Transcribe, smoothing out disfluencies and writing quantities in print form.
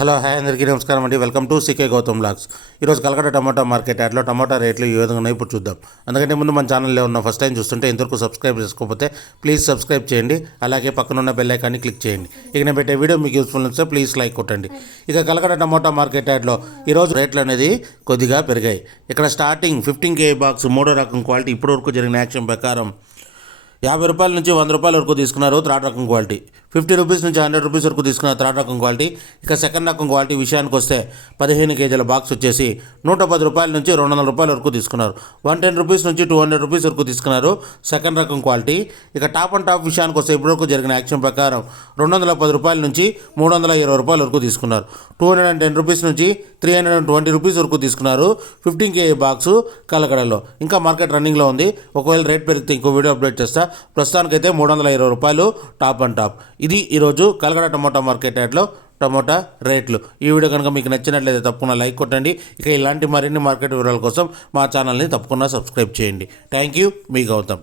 Hello hi అందరికీ నమస్కారం అండి. Welcome to C K Gautam blogs. ఈరోజు కలకట్ట టమాటా మార్కెట్ యాడ్లో టమాటా రేట్లు ఏ విధంగా ఉన్నాయి ఇప్పుడు చూద్దాం. అందుకంటే ముందు మన ఛానల్లో ఉన్న ఫస్ట్ టైం చూస్తుంటే ఇంతవరకు సబ్స్క్రైబ్ చేసుకోకపోతే ప్లీజ్ సబ్స్క్రైబ్ చేయండి. అలాగే పక్కనున్న బెల్ ఐకాన్ని క్లిక్ చేయండి. ఇక నేను పెట్టే వీడియో మీకు యూస్ఫుల్ ఉంటే ప్లీజ్ లైక్ కొట్టండి. ఇక కలకట్ట టమాటా మార్కెట్ యాడ్లో ఈరోజు రేట్లు అనేది కొద్దిగా పెరిగాయి. ఇక్కడ స్టార్టింగ్ 15 kg బాక్స్ మూడో రకం క్వాలిటీ ఇప్పటి వరకు జరిగిన యాక్షన్ ప్రకారం 50 రూపాయల నుంచి 100 రూపాయల వరకు తీసుకున్నారు థర్డ్ రకం క్వాలిటీ. 50 రూపీస్ నుంచి 100 రూపీస్ వరకు తీసుకున్న థర్డ్ రకం క్వాలిటీ. ఇక సెకండ్ రకం క్వాలిటీ విషయానికి వస్తే 15 kgల బాక్స్ వచ్చేసి 110 రూపాయల నుంచి 200 రూపాయల వరకు తీసుకున్నారు. 110 రూపీస్ నుంచి 200 రూపీస్ వరకు తీసుకున్నారు సెకండ్ రకం క్వాలిటీ. ఇక టాప్ అండ్ టాప్ విషయానికి వస్తే ఇప్పటివరకు జరిగిన యాక్షన్ ప్రకారం 210 రూపాయల నుంచి 320 రూపాయల వరకు తీసుకున్నారు. 210 రూపీస్ నుంచి 320 రూపీస్ వరకు తీసుకున్నారు 15 kg బాక్సు కలకడలో. ఇంకా మార్కెట్ రన్నింగ్లో ఉంది. ఒకవేళ రేట్ పెరిగితే ఇంకో వీడియో అప్డేట్ చేస్తా. ప్రస్తుతానికైతే 320 రూపాయలు టాప్ అండ్ టాప్. ఇది ఈరోజు కలకడ టమోటా మార్కెట్ యాడ్లో టమోటా రేట్లు. ఈ వీడియో కనుక మీకు నచ్చినట్లయితే తప్పకుండా లైక్ కొట్టండి. ఇక ఇలాంటి మరిన్ని మార్కెట్ వివరాల కోసం మా ఛానల్ని తప్పకుండా సబ్స్క్రైబ్ చేయండి. థ్యాంక్ యూ, మీ గౌతమ్.